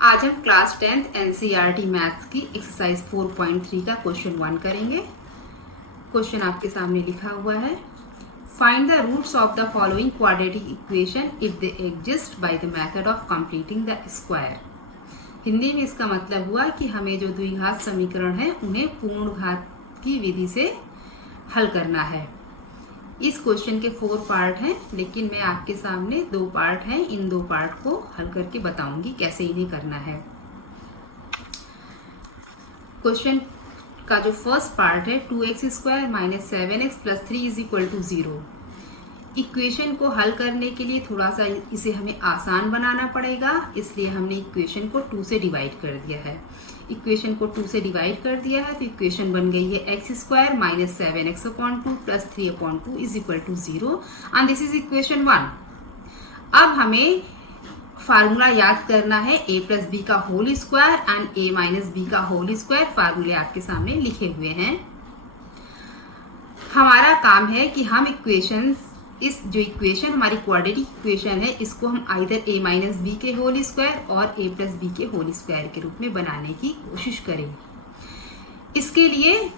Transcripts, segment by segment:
आज हम class 10th NCERT maths की एक्सरसाइज 4.3 का क्वेश्चन 1 करेंगे। क्वेश्चन आपके सामने लिखा हुआ है, find the roots of the following quadratic equation if they exist by the method of completing the square. Hindi में इसका मतलब हुआ कि हमें जो द्विघात समीकरण है उन्हें पूर्ण घात की विधि से हल करना है। इस क्वेश्चन के 4 पार्ट हैं, लेकिन मैं आपके सामने 2 पार्ट हैं, इन 2 पार्ट को हल करके बताऊंगी कैसे इन्हें करना है। क्वेश्चन का जो फर्स्ट पार्ट है 2x² - 7x + 3 = 0। इक्वेशन को हल करने के लिए थोड़ा सा इसे हमें आसान बनाना पड़ेगा, इसलिए हमने इक्वेशन को 2 से डिवाइड कर दिया है। इक्वेशन को 2 से डिवाइड कर दिया है तो इक्वेशन बन गई है x² - 7x/2 + 3/2 = 0 and this is equation 1। अब हमें फार्मूला याद करना है a + b का whole square and a - b का होल स्क्वायर। फार्मूले आपके सामने लिखे हुए हैं। हमारा काम है कि हम इस जो इक्वेशन हमारी क्वाड्रेटिक इक्वेशन है इसको हम आइदर a - b के होल स्क्वायर और a + b के होल स्क्वायर के रूप में बनाने की कोशिश करें। इसके लिए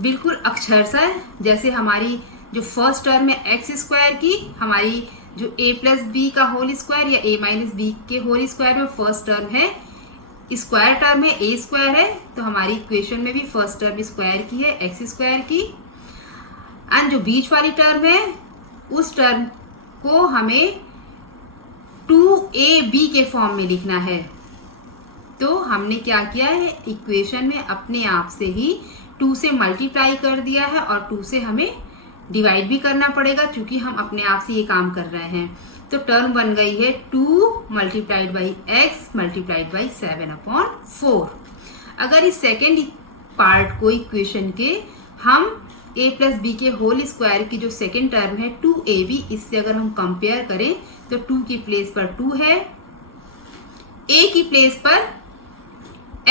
बिल्कुल अक्षरशः जैसे हमारी जो फर्स्ट टर्म है x² की, हमारी जो a + b का होल स्क्वायर या a - b के होल स्क्वायर में फर्स्ट टर्म है, स्क्वायर टर्म है a² है, तो हमारी इक्वेशन में भी फर्स्ट टर्म स्क्वायर की है x² की, एंड जो बीच वाली टर्म है उस टर्म को हमें 2ab के फॉर्म में लिखना है। तो हमने क्या किया है, इक्वेशन में अपने आप से ही 2 से मल्टीप्लाई कर दिया है और 2 से हमें डिवाइड भी करना पड़ेगा क्योंकि हम अपने आप से ये काम कर रहे हैं। तो टर्म बन गई है 2 × x × 7/4। अगर इस सेकेंड पार्ट को इक्वेशन के हम a + b के होल स्क्वायर की जो सेकेंड टर्म है 2ab, इससे अगर हम कंपेयर करें तो 2 की प्लेस पर 2 है, a की प्लेस पर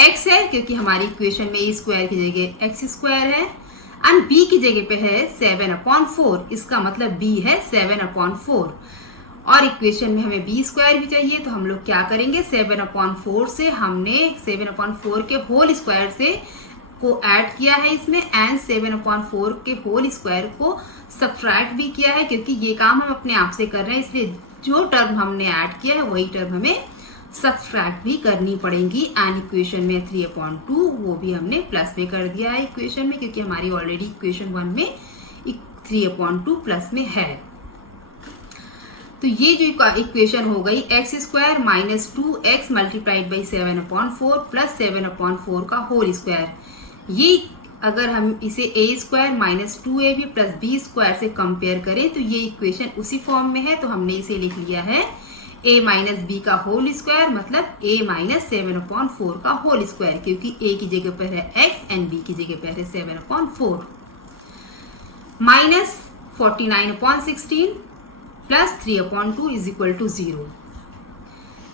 x है क्योंकि हमारी इक्वेशन में a² की जगह x² है, एंड b की जगह पे है 7/4। इसका मतलब b है 7/4 और इक्वेशन में हमें b² भी चाहिए। तो हम लोग क्या करेंगे, 7/4 से हमने 7/4 के होल स्क्वायर से को ऐड किया है इसमें, एंड 7/4 के होल स्क्वायर को सब्ट्रैक्ट भी किया है क्योंकि ये काम हम अपने आप से कर रहे हैं, इसलिए जो टर्म हमने ऐड किया है वही टर्म हमें सब्ट्रैक्ट भी करनी पड़ेगी। एंड इक्वेशन में 3/2 वो भी हमने प्लस में कर दिया है इक्वेशन में, क्योंकि हमारी ऑलरेडी इक्वेशन 1 में 3/2 प्लस में है। तो ये जो इक्वेशन हो गई x² - 2x × 7/4 + 7/4 का होल स्क्वायर। ये अगर हम इसे a² - 2ab + b² से कंपेयर करें तो ये इक्वेशन उसी फॉर्म में है, तो हमने इसे लिख लिया है a - b का होल स्क्वायर, मतलब a - 7/4 का होल स्क्वायर, क्योंकि a की जगह पर है x एंड b की जगह पर है 7/4 - 49/16 + 3/2 = 0।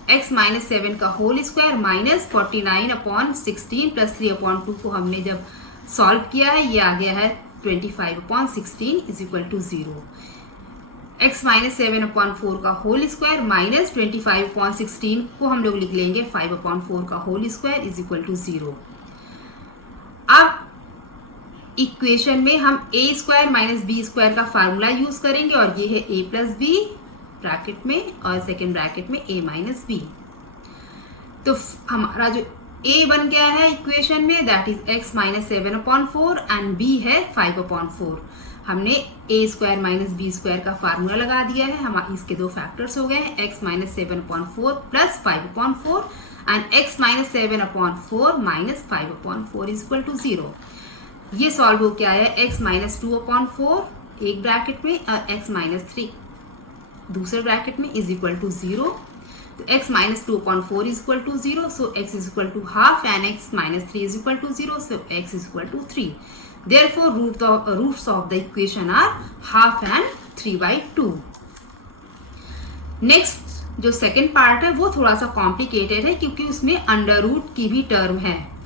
x - 7 का होल स्क्वायर - 49/16 + 3/2 को हमने जब सॉल्व किया है ये आ गया है 25/16 = 0। x - 7/4 का होल स्क्वायर - 25/16 को हम लोग लिख लेंगे 5/4 का होल स्क्वायर = 0। अब इक्वेशन में हम a² - b² का फार्मूला यूज करेंगे और ये है a + b ब्रैकेट में और सेकेंड ब्रैकेट में a - b। तो हमारा जो a बन गया है इक्वेशन में, that is x - 7/4 and b है 5/4। हमने a² - b² का फार्मूला लगा दिया है, हम इसके 2 फैक्टर्स हो गए हैं, x - 7/4 + 5/4 एंड x - 7/4 - 5/4 = 0। ये सॉल्व हो क्या है, x - 2/4 एक ब्रैकेट में और x - 3 दूसरे ब्रैकेट में = 0। तो x - 2/4 = 0, so x = half and x - 3 = 0, so x = 3। Therefore roots of the equation are half and 3/2। Next जो सेकेंड पार्ट है वो थोड़ा सा कॉम्प्लिकेटेड है क्योंकि उसमें अंडर रूट की भी टर्म है।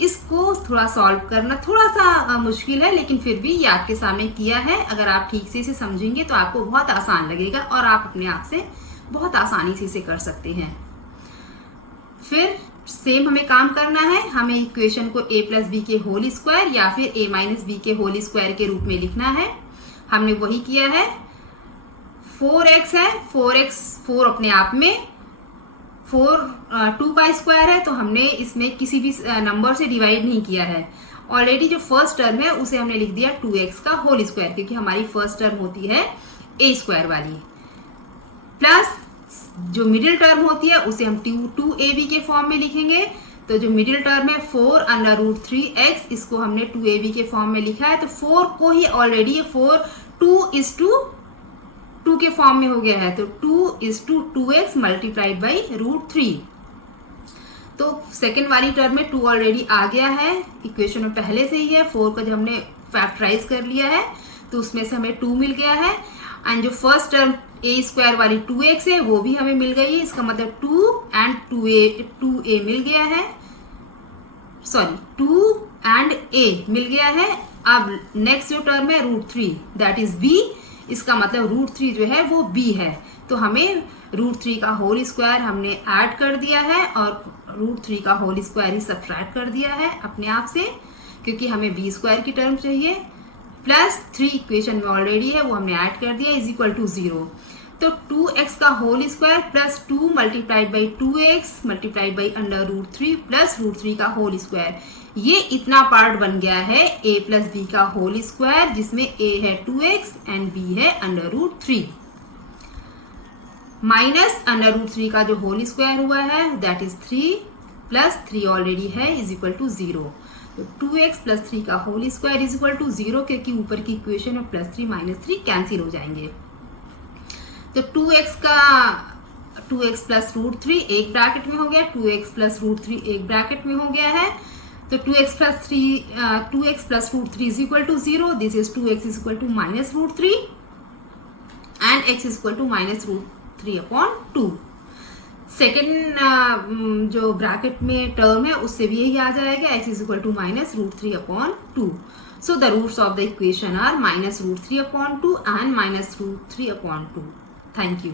इसको थोड़ा सॉल्व करना थोड़ा सा मुश्किल है, लेकिन फिर भी ये आपके सामने किया है। अगर आप ठीक से इसे समझेंगे तो आपको बहुत आसान लगेगा और आप अपने आप से बहुत आसानी से इसे कर सकते हैं। फिर सेम हमें काम करना है, हमें इक्वेशन को a प्लस बी के होल स्क्वायर या फिर a माइनस बी के होल स्क्वायर के रूप में लिखना है। हमने वही किया है। 4x है, 4 अपने आप में 2 का स्क्वायर है, तो हमने इसमें किसी भी नंबर से डिवाइड नहीं किया है। ऑलरेडी जो फर्स्ट टर्म है उसे हमने लिख दिया 2x का होल स्क्वायर, क्योंकि हमारी फर्स्ट टर्म होती है a स्क्वायर वाली, प्लस जो मिडिल टर्म होती है उसे हम 2ab के फॉर्म में लिखेंगे। तो जो मिडिल टर्म है 4√3x, इसको हमने 2ab के फॉर्म में लिखा है। तो 4 को ही ऑलरेडी 4 2 के फॉर्म में हो गया है, तो 2:2x मल्टीप्लाइड बाई √3। तो सेकेंड वाली टर्म में 2 ऑलरेडी आ गया है, इक्वेशन में पहले से ही है। 4 को जब हमने फैक्टराइज कर लिया है तो उसमें से हमें 2 मिल गया है। एंड जो फर्स्ट टर्म a स्क्वायर वाली 2x है वो भी हमें मिल गई है। इसका मतलब 2 एंड 2a मिल गया है, सॉरी 2 एंड a मिल गया है। अब नेक्स्ट जो टर्म है √3 दैट इज b, इसका मतलब √3 जो है वो b है। तो हमें √3 का होल स्क्वायर हमने ऐड कर दिया है और √3 का होल स्क्वायर ही सब्ट्रैक्ट कर दिया है अपने आप से, क्योंकि हमें b स्क्वायर की टर्म चाहिए। प्लस 3 इक्वेशन में ऑलरेडी है वो हमने ऐड कर दिया, इज इक्वल टू 0। तो 2x का whole square plus 2 multiplied by 2x multiplied by √3 plus √3 का होल स्क्वायर, ये इतना पार्ट बन गया है a प्लस बी का होल स्क्वायर, जिसमें a है 2x एंड b है √3 माइनस √3 का जो होल स्क्वायर हुआ है दैट इज 3 प्लस 3 ऑलरेडी है इज इक्वल टू 0। तो 2x प्लस 3 का whole square is equal to 0, क्योंकि ऊपर की इक्वेशन में +3 -3 कैंसिल हो जाएंगे। तो 2x प्लस √3 एक ब्रैकेट में हो गया, 2x प्लस √3 एक ब्रैकेट में हो गया है। तो 2x plus √3 is equal to 0, this is 2x is equal to -√3 and x is equal to -√3/2। Second जो ब्रैकेट में टर्म है उससे भी यही आ जाएगा, x is equal to -√3/2। So the roots of the equation are -√3/2 and -√3/2. Thank you.